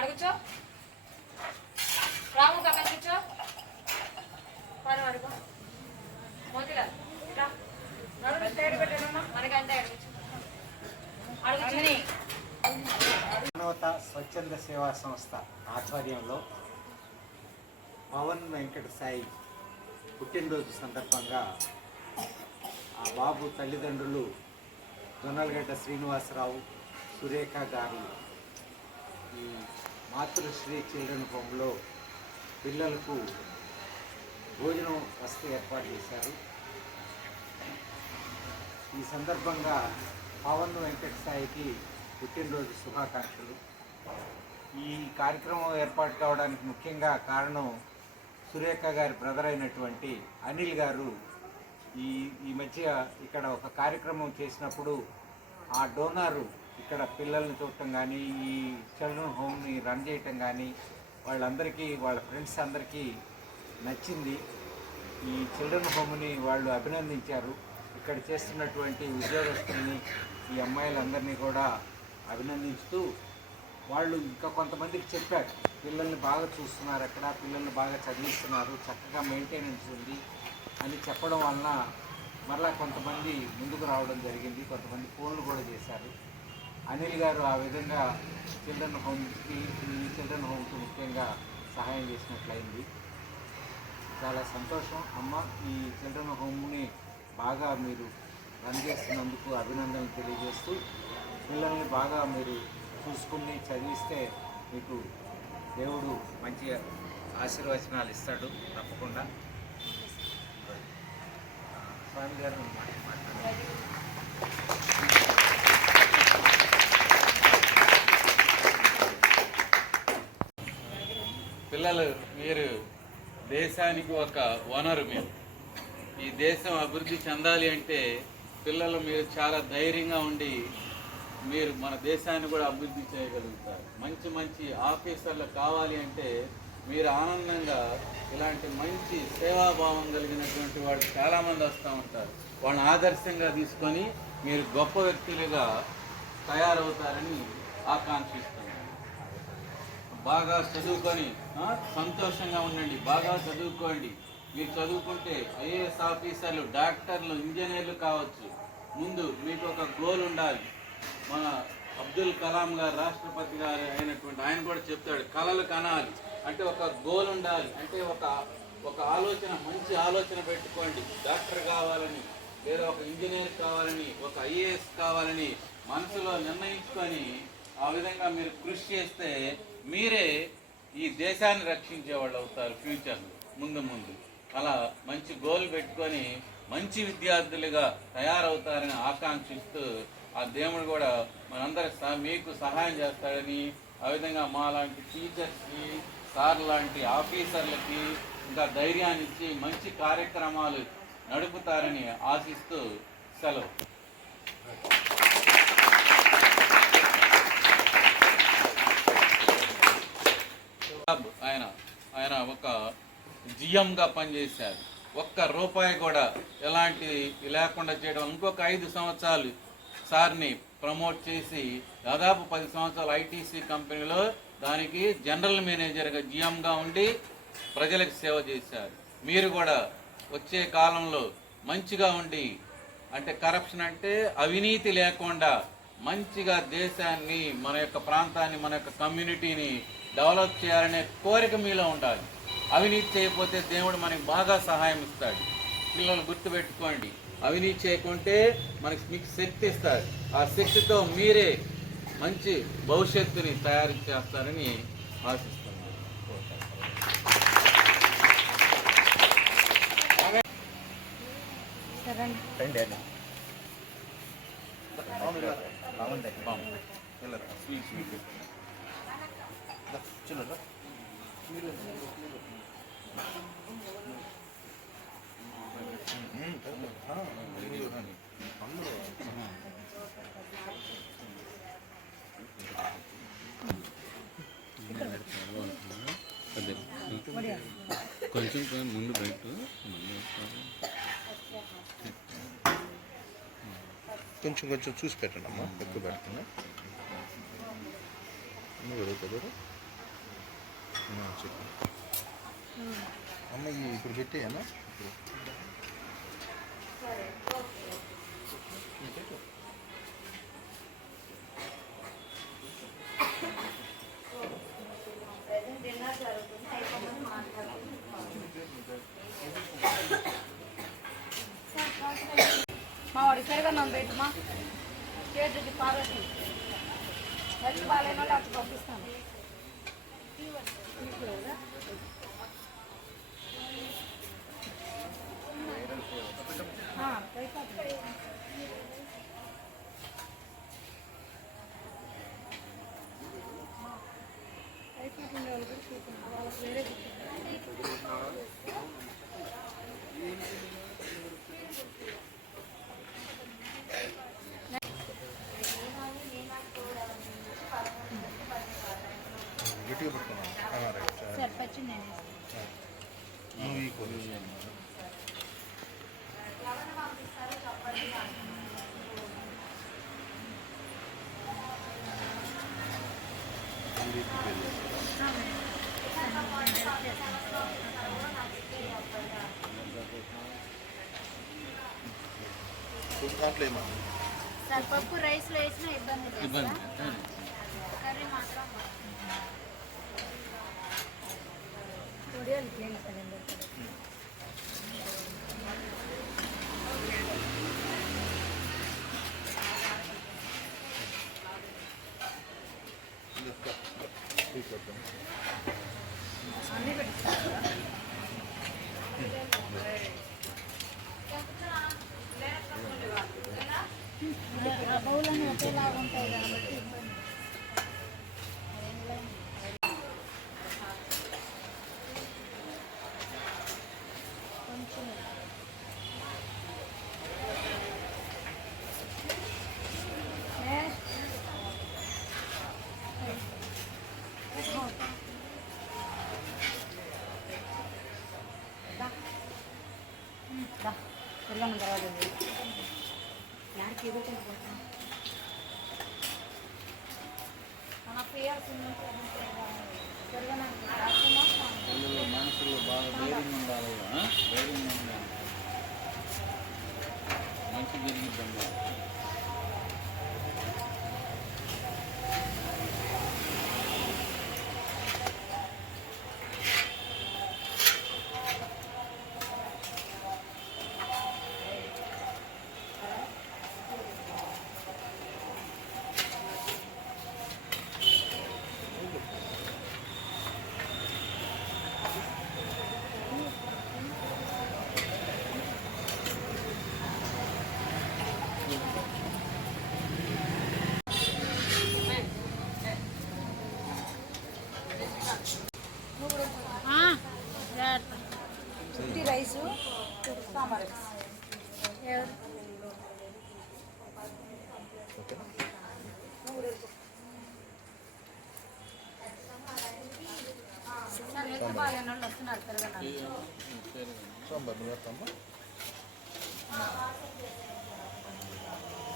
అడుగుచో రాము పక్కన కూర్చో పని అడుగు మోతిలా మనకంటే అడుగుచని మానవత స్వచ్ఛంద సేవా సంస్థ ఆధ్వర్యంలో పవన్ వెంకట సాయి పుట్టినరోజు సందర్భంగా ఆ బాబు తల్లిదండ్రులు జొన్నలగడ్డ శ్రీనివాసరావు సురేఖ గారు ఈ మాతృశ్రీ చిల్డ్రన్ హోమ్లో పిల్లలకు భోజనం వసతి ఏర్పాటు చేశారు. ఈ సందర్భంగా పవన్ వెంకట సాయికి పుట్టినరోజు శుభాకాంక్షలు. ఈ కార్యక్రమం ఏర్పాటు కావడానికి ముఖ్యంగా కారణం సురేఖ గారి బ్రదర్ అయినటువంటి అనిల్ గారు ఈ మధ్య ఇక్కడ ఒక కార్యక్రమం చేసినప్పుడు ఆ డోనారు ఇక్కడ పిల్లల్ని చూడటం కానీ ఈ చిల్డ్రన్ హోమ్ని రన్ చేయటం కానీ వాళ్ళందరికీ వాళ్ళ ఫ్రెండ్స్ అందరికీ నచ్చింది. ఈ చిల్డ్రన్ హోమ్ని వాళ్ళు అభినందించారు. ఇక్కడ చేస్తున్నటువంటి ఉద్యోగస్తుల్ని ఈ అమ్మాయిలందరినీ కూడా అభినందిస్తూ వాళ్ళు ఇంకా కొంతమందికి చెప్పారు, పిల్లల్ని బాగా చూస్తున్నారు, అక్కడ పిల్లల్ని బాగా చదివిస్తున్నారు, చక్కగా మెయింటెనెన్స్ ఉంది అని చెప్పడం వలన మరలా కొంతమంది ముందుకు రావడం జరిగింది. కొంతమంది ఫోన్లు కూడా చేశారు. అనిల్ గారు ఆ విధంగా చిల్డ్రన్ హోమ్కి ముఖ్యంగా సహాయం చేసినట్లయింది. చాలా సంతోషం అమ్మ. ఈ చిల్డ్రన్ హోమ్ని బాగా మీరు రన్ చేస్తున్నందుకు అభినందనలు తెలియజేస్తూ పిల్లల్ని బాగా మీరు చూసుకుని చదివిస్తే మీకు దేవుడు మంచి ఆశీర్వచనాలు ఇస్తాడు తప్పకుండా. స్వామి గారు పిల్లలు మీరు దేశానికి ఒక వనరు. మీరు ఈ దేశం అభివృద్ధి చెందాలి అంటే పిల్లలు మీరు చాలా ధైర్యంగా ఉండి మీరు మన దేశాన్ని కూడా అభివృద్ధి చేయగలుగుతారు. మంచి మంచి ఆఫీసర్లు కావాలి అంటే మీరు ఆనందంగా ఇలాంటి మంచి సేవాభావం కలిగినటువంటి వాళ్ళు చాలామంది వస్తూ ఉంటారు. వాళ్ళని ఆదర్శంగా తీసుకొని మీరు గొప్ప వ్యక్తులుగా తయారవుతారని ఆకాంక్షిస్తున్నాను. బాగా చదువుకొని సంతోషంగా ఉండండి, బాగా చదువుకోండి. మీరు చదువుకుంటే ఐఏఎస్ ఆఫీసర్లు, డాక్టర్లు, ఇంజనీర్లు కావచ్చు. ముందు మీకు ఒక గోల్ ఉండాలి. మన అబ్దుల్ కలాం గారు, రాష్ట్రపతి గారు అయినటువంటి ఆయన కూడా చెప్తాడు, కలలు కనాలి అంటే ఒక గోల్ ఉండాలి. అంటే ఒక ఆలోచన, మంచి ఆలోచన పెట్టుకోండి. డాక్టర్ కావాలని, లేదా ఒక ఇంజనీర్ కావాలని, ఒక ఐఏఎస్ కావాలని మనసులో నిర్ణయించుకొని ఆ విధంగా మీరు కృషి చేస్తే మీరే ఈ దేశాన్ని రక్షించే వాళ్ళు అవుతారు ఫ్యూచర్లో ముందు. అలా మంచి గోల్ పెట్టుకొని మంచి విద్యార్థులుగా తయారవుతారని ఆకాంక్షిస్తూ ఆ దేవుడు కూడా మనందరి మీకు సహాయం చేస్తాడని, ఆ విధంగా మా లాంటి టీచర్స్కి, సార్ లాంటి ఆఫీసర్లకి ఇంకా ధైర్యాన్ని ఇచ్చి మంచి కార్యక్రమాలు నడుపుతారని ఆశిస్తూ సెలవు. ఆయన ఒక జిఎంగా పనిచేశారు. ఒక్క రూపాయి కూడా ఎలాంటి లేకుండా చేయడం. ఇంకొక 5 సంవత్సరాలు సార్ని ప్రమోట్ చేసి దాదాపు 10 సంవత్సరాలు ఐటీసీ కంపెనీలో దానికి జనరల్ మేనేజర్గా జిఎంగా ఉండి ప్రజలకు సేవ చేశారు. మీరు కూడా వచ్చే కాలంలో మంచిగా ఉండి, అంటే కరప్షన్ అంటే అవినీతి లేకుండా మంచిగా దేశాన్ని, మన యొక్క ప్రాంతాన్ని, మన యొక్క కమ్యూనిటీని డెవలప్ చేయాలనే కోరిక మీలో ఉండాలి. అవినీతి చేయకపోతే దేవుడు మనకి బాగా సహాయం ఇస్తాడు. పిల్లలు గుర్తుపెట్టుకోండి, అవినీతి చేయకుంటే మీకు శక్తి ఇస్తాడు. ఆ శక్తితో మీరే మంచి భవిష్యత్తుని తయారు చేస్తారని ఆశిస్తున్నాను. రండి అండి కొంచెం ముందు బయట కొంచెం కొంచెం చూసి పెట్టండి అమ్మా, ఎక్కువ పెడుతున్నా. కుదరు చెప్పు అమ్మ, ఇప్పుడు పెట్టేయనా? మా వాడికి పెరగన్నం పెట్టుమా చేతికి పార్వతి హెల్త్ బాగాలేని వాళ్ళు అటు పంపిస్తాను. గట్టిగా పట్టుకున్నాను. సరిపచ్చి నేను నువ్వు ఈ కొద్దిగా దాంట్లో ఏమన్నా సార్ పప్పు రైస్లో వేసినా ఇబ్బంది లేదు సార్. కర్రీ మాత్రం పొడియాలు ప్లేన్ అన్నీ పెట్టుకుంటారా? బౌలన్నీ ఒకేలాగా ఉంటాయి కాబట్టి ఇబ్బంది. కొంచెం పెళ్ళన్న తర్వాత యాడికి ఎదుగుతుంది మన పిఆర్ పిల్లల మనసులో బాగా ధైర్యం ఉండాలి, ధైర్యం ఉండాలి, మంచి జరిగిద్దాం. రైసు సాంబార్ హెల్త్ బాగాలేని వాళ్ళు వస్తున్నారు పెరగడానికి. సాంబార్ నువ్వు వేస్తామా?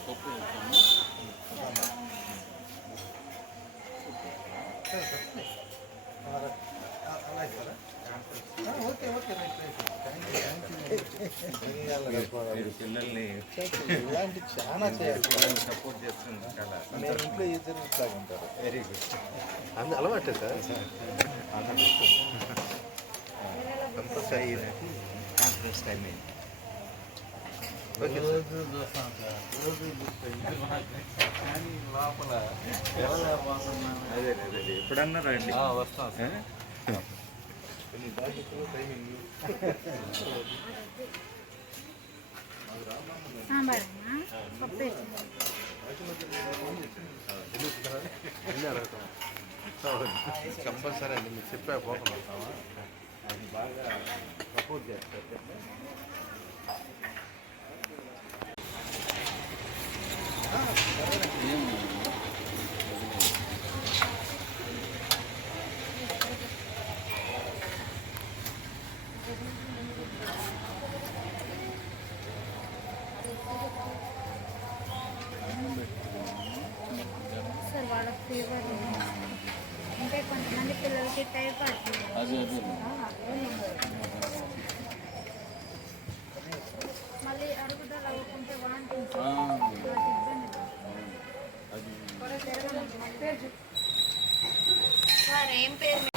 పప్పు వేస్తాము. అలా ఇస్తారా? Okay okay right right. మీరు పిల్లల్ని ఇలాంటి చాలా చేయాలి. సపోర్ట్ చేస్తుంది చాలా నేను ఇంట్లో ఇద్దరు ఇట్లాగా ఉంటారు. Very good. అందు అలవాటే సార్. సంతోష అయ్యేది కాన్ఫరెన్స్ టైం అయింది. ఓకే రోజు చూస్తాం సార్, రోజు చూస్తాం. కానీ లోపల ఎలా బాగున్నాను. అదే అదే ఎప్పుడన్నా రండి. వస్తాం సార్. కొన్ని బాధ్యతలు టైమింగ్ సాంబారేనా పప్పు కంపల్సరీ అండి మీరు చెప్పే పోకుండా అది బాగా సపోర్ట్ చేస్తారు. సార్ వాళ్ళ ఫీవర్ అంటే కొంతమంది పిల్లలకి టైఫాయిడ్ మళ్ళీ అరుగుదల అవ్వకుంటే వాంటింగ్ ఇబ్బంది సార్ ఏం పేరు